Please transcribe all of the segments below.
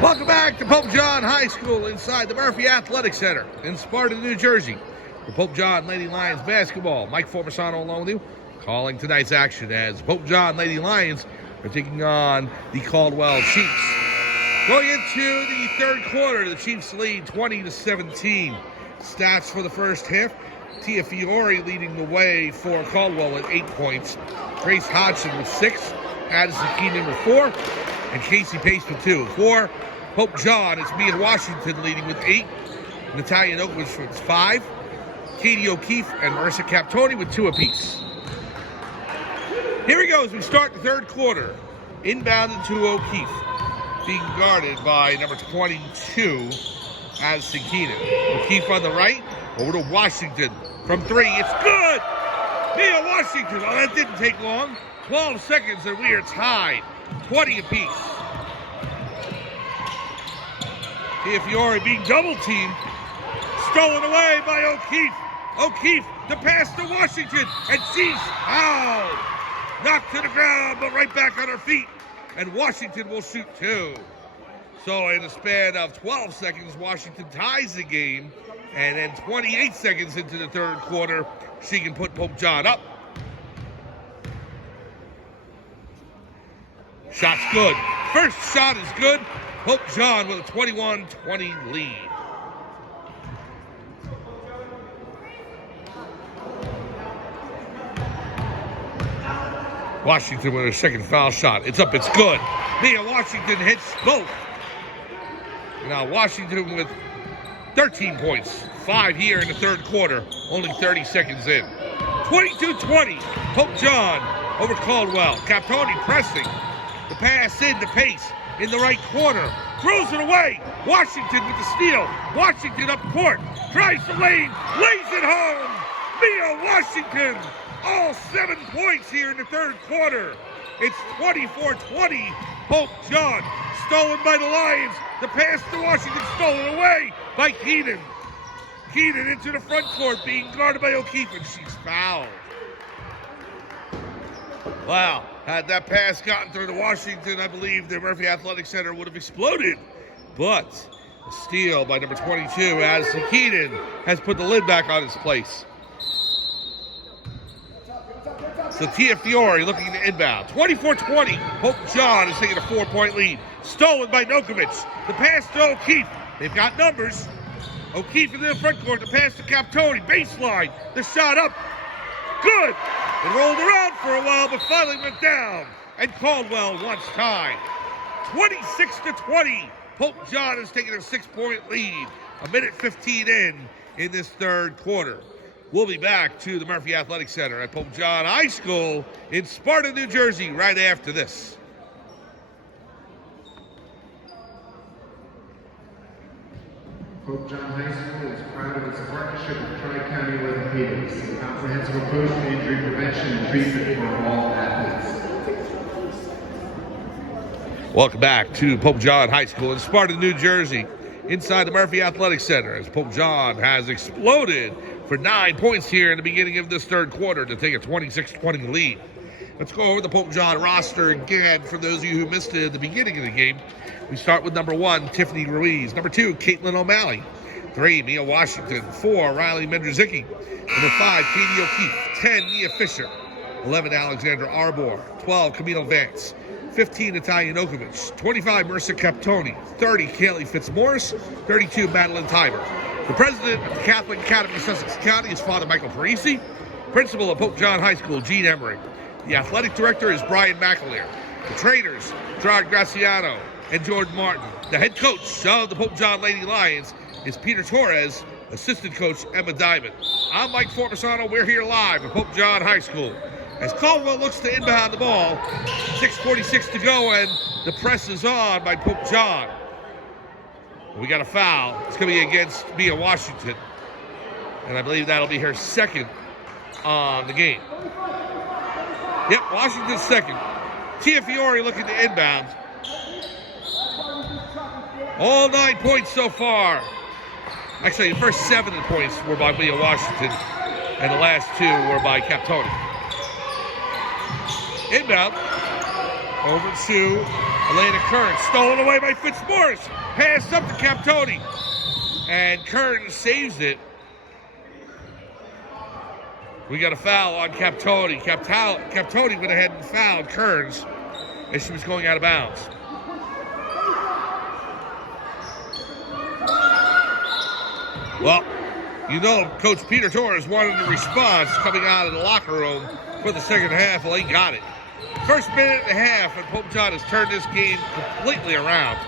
Welcome back to Pope John High School inside the Murphy Athletic Center in Sparta, New Jersey. For Pope John Lady Lions basketball, Mike Formisano along with you, calling tonight's action as Pope John Lady Lions are taking on the Caldwell Chiefs. Going into the third quarter, the Chiefs lead 20-17. Stats for the first half: Tia Fiore leading the way for Caldwell at 8 points, Grace Hodgson with 6, Addison Keenan with 4, and Casey Pace with 2. For Pope John, it's Mia Washington leading with 8, Natalia Nokovich with 5, Katie O'Keefe and Marissa Captoni with 2 apiece. Here we go as we start the third quarter. Inbounded to O'Keefe, being guarded by number 22, Addison Keenan. O'Keefe on the right, over to Washington. From 3, it's good! Mia Washington, well, that didn't take long. 12 seconds and we are tied, 20 apiece. Tia Fiore being double-teamed, stolen away by O'Keefe. O'Keefe, the pass to Washington, and she's out. Knocked to the ground, but right back on her feet. And Washington will shoot 2. So in a span of 12 seconds, Washington ties the game. And then 28 seconds into the third quarter, she can put Pope John up. Shot's good. First shot is good. Pope John with a 21-20 lead. Washington with a second foul shot. It's up, it's good. Mia Washington hits both. Now Washington with 13 points. 5 here in the third quarter. Only 30 seconds in. 22-20. Pope John over Caldwell. Captoni pressing. The pass in to Pace in the right corner. Throws it away. Washington with the steal. Washington up court. Tries the lane. Lays it home. Mia Washington. All 7 points here in the third quarter. It's 24-20. Pope John stolen by the Lions. The pass to Washington stolen away by Keenan. Keenan into the front court being guarded by O'Keefe, and she's fouled. Wow, had that pass gotten through to Washington, I believe the Murphy Athletic Center would have exploded. But a steal by number 22, Addison Keenan, has put the lid back on its place. So Tia Fiore looking to inbound. 24-20. Pope John is taking a 4-point lead. Stolen by Nokovich. The pass to O'Keefe. They've got numbers. O'Keefe in the front court. The pass to Captoni. Baseline. The shot up. Good. It rolled around for a while, but finally went down. And Caldwell wants time. 26-20. Pope John is taking a 6-point lead. 1:15 in this third quarter. We'll be back to the Murphy Athletic Center at Pope John High School in Sparta, New Jersey, right after this. Pope John High School is proud of its partnership with Tri-County Orthopedics, a comprehensive approach to injury prevention and treatment for all athletes. Welcome back to Pope John High School in Sparta, New Jersey, inside the Murphy Athletic Center, as Pope John has exploded for 9 points here in the beginning of this third quarter to take a 26-20 lead. Let's go over the Pope John roster again for those of you who missed it at the beginning of the game. We start with number 1, Tiffany Ruiz. Number 2, Caitlin O'Malley. 3, Mia Washington. 4, Riley Mendrzicki. Number 5, Katie O'Keefe. 10, Nia Fisher. 11, Alexandra Arbor. 12, Camille Vance. 15, Natalia Nokovich. 25, Marissa Captoni. 30, Kaylee Fitzmaurice. 32, Madeline Tiber. The president of the Catholic Academy of Sussex County is Father Michael Parisi. Principal of Pope John High School, Gene Emery. The athletic director is Brian McAleer. The trainers, Gerard Graciano and Jordan Martin. The head coach of the Pope John Lady Lions is Peter Torres. Assistant coach, Emma Diamond. I'm Mike Formisano. We're here live at Pope John High School. As Caldwell looks to inbound the ball, 6:46 to go, and the press is on by Pope John. We got a foul. It's going to be against Mia Washington. And I believe that'll be her second on the game. Yep, Washington's second. Tia Fiore looking to inbound. All 9 points so far. Actually, the first 7 points were by Mia Washington, and the last 2 were by Captoni. Inbound. Over to Elena Kern. Stolen away by Fitzmaurice. Passed up to Captoni. And Kern saves it. We got a foul on Captoni. Captoni went ahead and fouled Kearns as she was going out of bounds. Well, you know Coach Peter Torres wanted a response coming out of the locker room for the second half. Well, he got it. First minute and a half, and Pope John has turned this game completely around.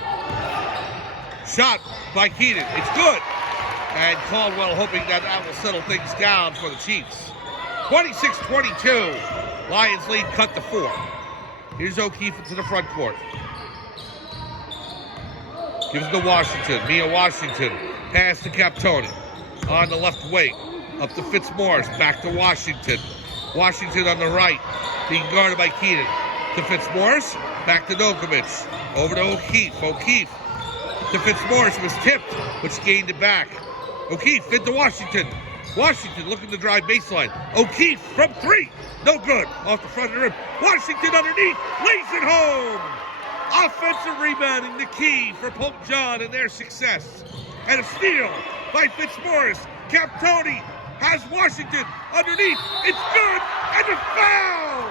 Shot by Keenan. It's good. And Caldwell hoping that will settle things down for the Chiefs. 26-22. Lions lead cut to 4. Here's O'Keefe into the front court. Gives it to Washington. Mia Washington. Pass to Captoni. On the left wing. Up to Fitzmaurice. Back to Washington. Washington on the right. Being guarded by Keenan. To Fitzmaurice. Back to Nokovic. Over to O'Keefe. O'Keefe to Fitzmaurice. Was tipped, but she gained it back. O'Keefe into Washington. Washington looking to drive baseline. O'Keefe from 3. No good. Off the front of the rim. Washington underneath. Lays it home. Offensive rebounding, the key for Pope John and their success. And a steal by Fitzmaurice. Captoni has Washington underneath. It's good. And a foul.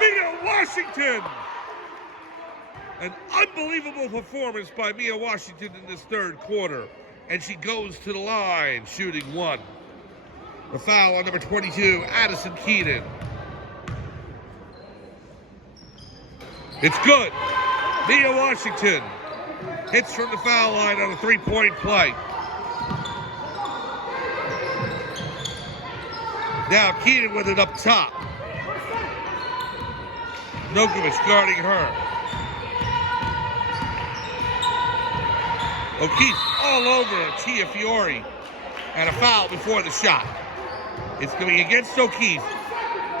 Mia Washington. An unbelievable performance by Mia Washington in this third quarter. And she goes to the line, shooting 1. The foul on number 22, Addison Keenan. It's good. Mia Washington hits from the foul line on a 3-point play. Now Keenan with it up top. Nokovic guarding her. O'Keefe all over Tia Fiore. And a foul before the shot. It's going to be against O'Keefe,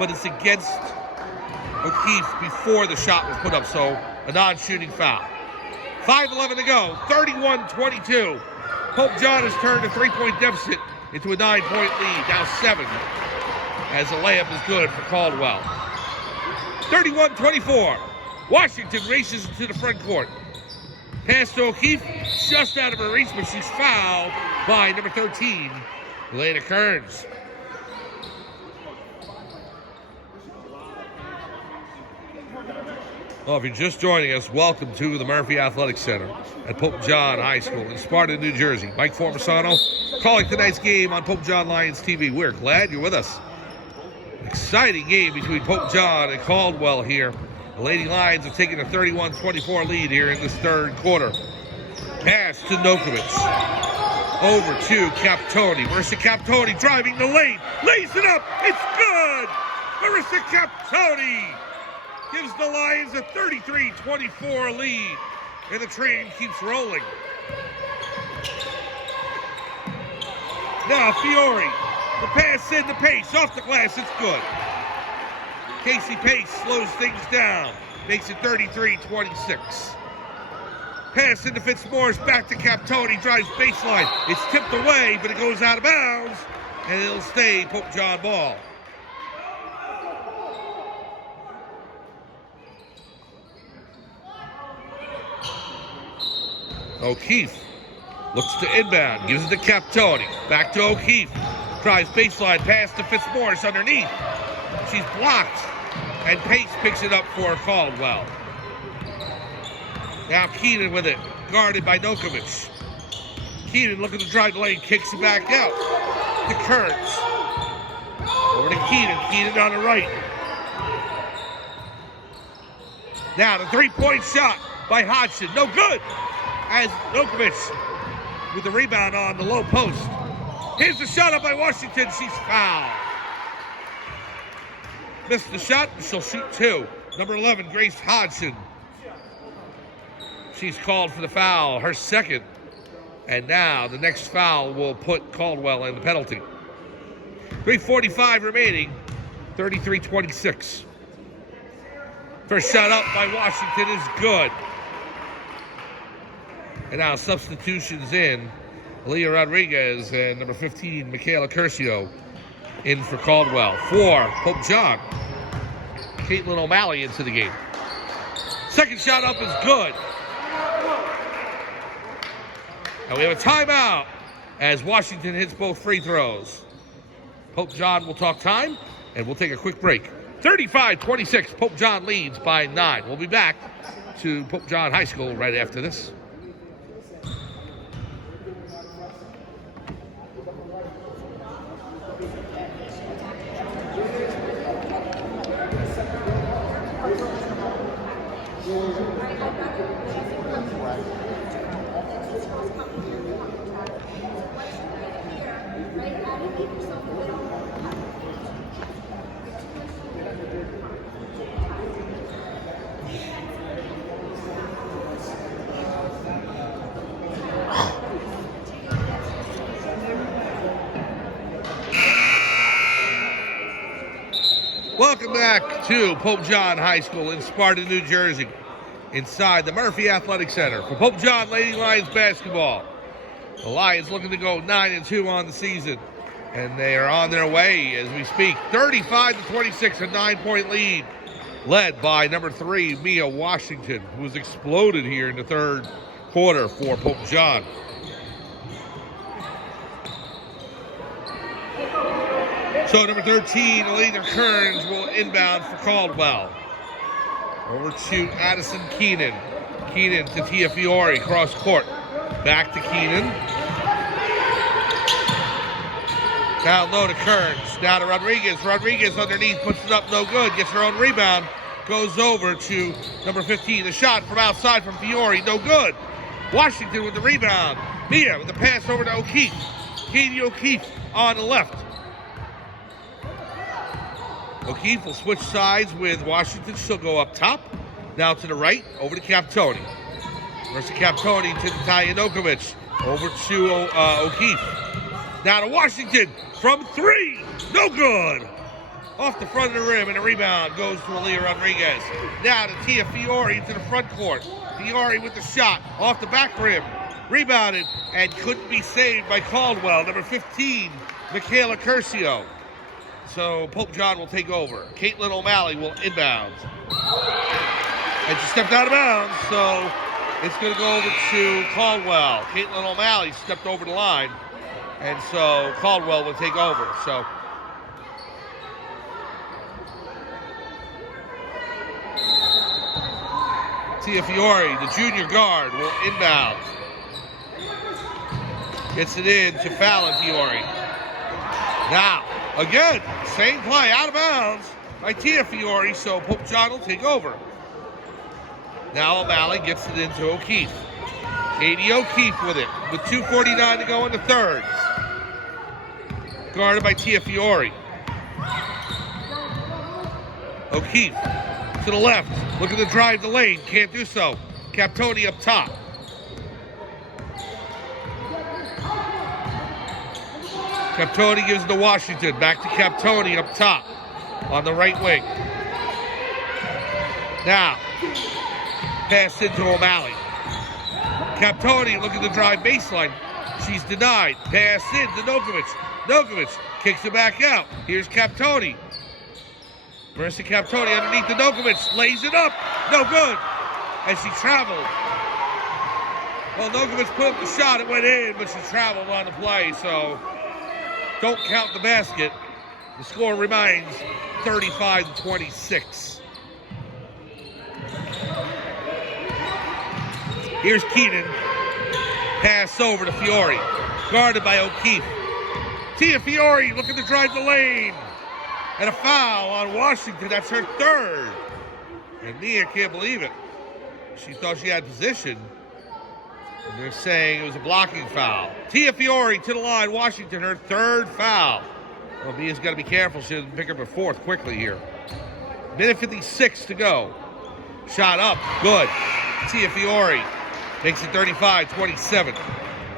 but it's against O'Keefe before the shot was put up, so a non-shooting foul. 5:11 to go, 31-22. Pope John has turned a 3-point deficit into a 9-point lead, now 7, as the layup is good for Caldwell. 31-24. Washington races into the front court. Pass to O'Keefe, just out of her reach, but she's fouled by number 13, Elena Kearns. Well, if you're just joining us, welcome to the Murphy Athletic Center at Pope John High School in Sparta, New Jersey. Mike Formisano calling tonight's game on Pope John Lions TV. We're glad you're with us. Exciting game between Pope John and Caldwell here. The Lady Lions have taken a 31-24 lead here in this third quarter. Pass to Nokovic. Over to Captoni. Marissa Captoni driving the lane. Lays it up. It's good. Marissa Captoni gives the Lions a 33-24 lead. And the train keeps rolling. Now Fiore. The pass in the pace. Off the glass. It's good. Casey Pace slows things down. Makes it 33-26. Pass into Fitzmaurice. Back to Captoni. Drives baseline. It's tipped away, but it goes out of bounds. And it'll stay Pope John ball. O'Keefe looks to inbound. Gives it to Captoni. Back to O'Keefe. Drives baseline. Pass to Fitzmaurice underneath. She's blocked. And Pace picks it up for Caldwell. Now Keenan with it. Guarded by Nokovic. Keenan looking to drive the lane. Kicks it back out. To Kearns. Over to Keenan. Keenan on the right. Now the 3-point shot by Hodgson. No good. As Nokovic with the rebound on the low post. Here's the shot up by Washington. She's fouled. Missed the shot, and she'll shoot 2. Number 11, Grace Hodgson. She's called for the foul, her second. And now the next foul will put Caldwell in the penalty. 3:45 remaining, 33-26. First shot up by Washington is good. And now substitutions in. Leah Rodriguez and number 15, Michaela Curcio, in for Caldwell. For Pope John, Caitlin O'Malley into the game. Second shot up is good. And we have a timeout as Washington hits both free throws. Pope John will talk time, and we'll take a quick break. 35-26, Pope John leads by 9. We'll be back to Pope John High School right after this. Welcome back to Pope John High School in Sparta, New Jersey, inside the Murphy Athletic Center. For Pope John Lady Lions basketball, the Lions looking to go 9-2 on the season, and they are on their way as we speak. 35-26, a 9-point lead, led by number 3, Mia Washington, who has exploded here in the third quarter for Pope John. So number 13, Elena Kearns will inbound for Caldwell. Over to Addison Keenan. Keenan to Tia Fiore, cross court. Back to Keenan. Down low to Kearns. Now to Rodriguez. Rodriguez underneath, puts it up, no good. Gets her own rebound. Goes over to number 15. The shot from outside from Fiore, no good. Washington with the rebound. Mia with the pass over to O'Keefe. Katie O'Keefe on the left. O'Keefe will switch sides with Washington. She'll go up top. Now to the right, over to Captoni. Versus Captoni to Natalia Nokovic. Over to O'Keefe. Now to Washington from 3. No good. Off the front of the rim, and the rebound goes to Aaliyah Rodriguez. Now to Tia Fiore to the front court. Fiore with the shot off the back rim. Rebounded and couldn't be saved by Caldwell. Number 15, Michaela Curcio. So Pope John will take over. Caitlin O'Malley will inbound. And she stepped out of bounds, so it's going to go over to Caldwell. Caitlin O'Malley stepped over the line, and so Caldwell will take over. So Tia Fiore, the junior guard, will inbound. Gets it in to Fallon Fiore. Now, again, same play, out of bounds by Tia Fiore, so Pope John will take over. Now O'Malley gets it into O'Keefe. Katie O'Keefe with it, with 2:49 to go in the third. Guarded by Tia Fiore. O'Keefe to the left, looking to drive the lane, can't do so. Captoni up top. Captoni gives it to Washington. Back to Captoni up top on the right wing. Now, pass into O'Malley. Captoni looking to drive baseline. She's denied. Pass in to Nokovic. Nokovic kicks it back out. Here's Captoni. Marissa Captoni underneath the Nokovic. Lays it up. No good. And she traveled. Well, Nokovic put up the shot. It went in, but she traveled on the play, so don't count the basket. The score remains 35-26. Here's Keenan. Pass over to Fiore. Guarded by O'Keefe. Tia Fiore looking to drive the lane. And a foul on Washington. That's her third. And Nia can't believe it. She thought she had position. And they're saying it was a blocking foul. Tia Fiore to the line. Washington, her third foul. Well, Mia's got to be careful. She doesn't pick up her fourth quickly here. Minute 56 to go. Shot up. Good. Tia Fiore makes it 35-27.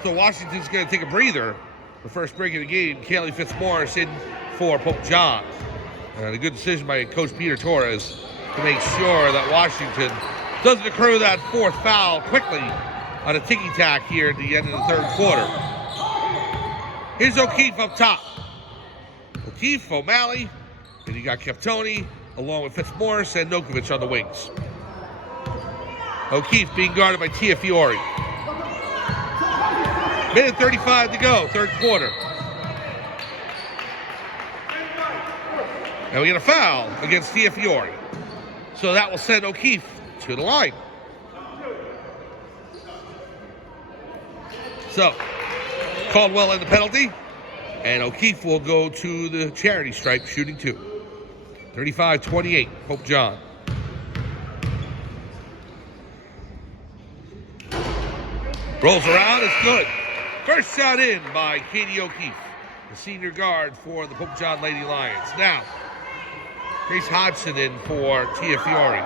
So Washington's going to take a breather. The first break of the game, Kaylee Fitzmaurice in for Pope John. And a good decision by Coach Peter Torres to make sure that Washington doesn't accrue that fourth foul quickly on a ticky-tack here at the end of the third quarter. Here's O'Keefe up top. O'Keefe, O'Malley, and you got Captoni along with Fitzmaurice and Nokovic on the wings. O'Keefe being guarded by Tia Fiore. Minute 35 to go, third quarter. And we get a foul against Tia Fiore. So that will send O'Keefe to the line. So, Caldwell in the penalty, and O'Keefe will go to the charity stripe, shooting 2. 35-28, Pope John. Rolls around, it's good. First shot in by Katie O'Keefe, the senior guard for the Pope John Lady Lions. Now, Grace Hodgson in for Tia Fiore.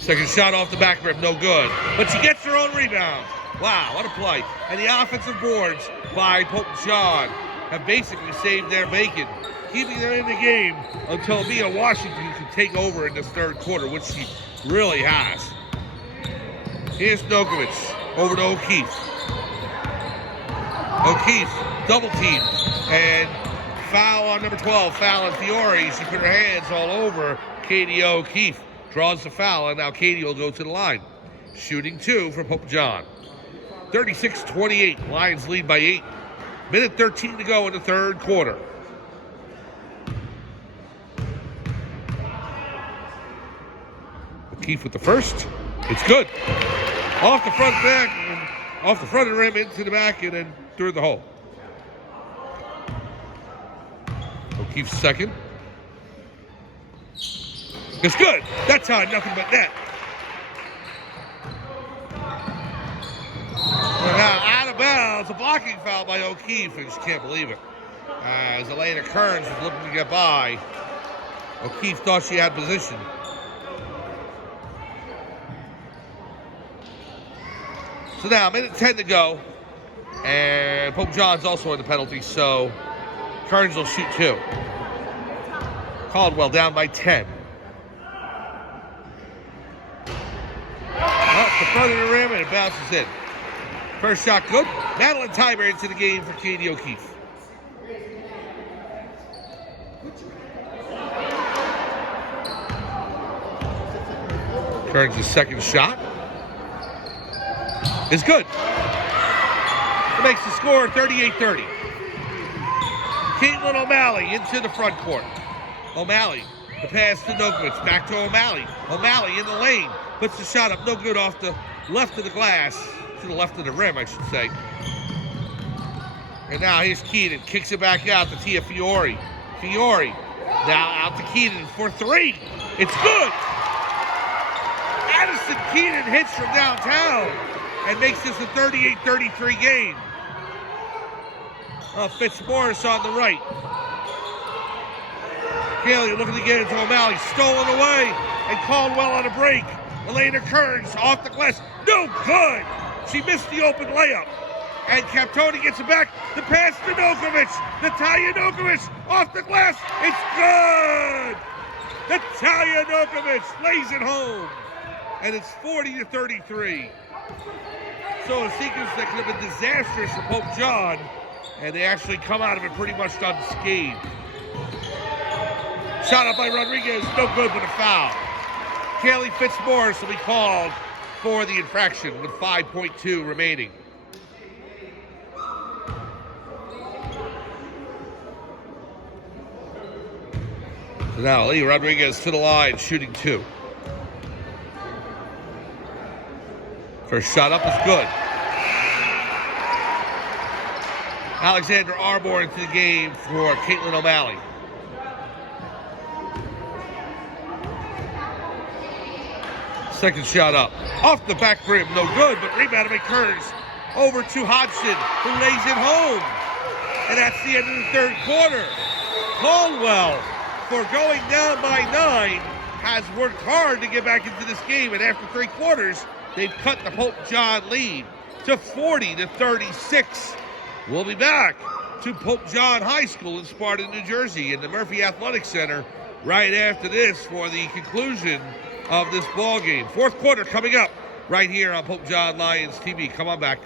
Second shot off the back rim, no good. But she gets her own rebound. Wow, what a play. And the offensive boards by Pope John have basically saved their bacon, keeping them in the game until Mia Washington can take over in this third quarter, which she really has. Here's Nokovic over to O'Keefe. O'Keefe, double team. And foul on number 12, foul on Fiore. She put her hands all over Katie O'Keefe. Draws the foul, and now Katie will go to the line. Shooting 2 for Pope John. 36-28, Lions lead by 8. Minute 13 to go in the third quarter. O'Keefe with the first. It's good. Off the front back, and off the front of the rim, into the back, and then through the hole. O'Keefe's second. It's good. That time, nothing but net. And now out of bounds, a blocking foul by O'Keefe, and she can't believe it. As Elena Kearns was looking to get by, O'Keefe thought she had position. So now, minute 10 to go, and Pope John's also in the penalty, so Kearns will shoot 2. Caldwell down by 10. Off the front of the rim, and it bounces in. First shot good. Madeline Tiber into the game for Katie O'Keefe. Kearns' second shot is good. It makes the score 38-30. Caitlin O'Malley into the front court. O'Malley, the pass to Nokovic, back to O'Malley. O'Malley in the lane, puts the shot up, no good, off the left of the glass, to the left of the rim, I should say. And now here's Keenan, kicks it back out to Tia Fiore. Fiore, now out to Keenan for 3. It's good! Addison Keenan hits from downtown and makes this a 38-33 game. Fitzmaurice on the right. Haley looking to get into O'Malley, stolen away, and Caldwell on a break. Elena Kearns off the glass, no good! She missed the open layup. And Captoni gets it back, the pass to Nokovic. Natalia Nokovic off the glass, it's good! Natalia Nokovic lays it home. And it's 40-33. So a sequence that could have been disastrous for Pope John, and they actually come out of it pretty much unscathed. Shot up by Rodriguez, no good but a foul. Kaylee Fitzmaurice will be called for the infraction with 5.2 remaining. So now Lee Rodriguez to the line, shooting 2. First shot up is good. Alexander Arbor into the game for Caitlin O'Malley. Second shot up. Off the back rim, no good, but rebounded by Kearns. Over to Hodgson, who lays it home. And that's the end of the third quarter. Caldwell, for going down by 9, has worked hard to get back into this game, and after 3 quarters, they've cut the Pope John lead to 40-36. We'll be back to Pope John High School in Sparta, New Jersey, in the Murphy Athletic Center right after this for the conclusion of this ball game. Fourth quarter coming up right here on Pope John Lions TV. Come on back.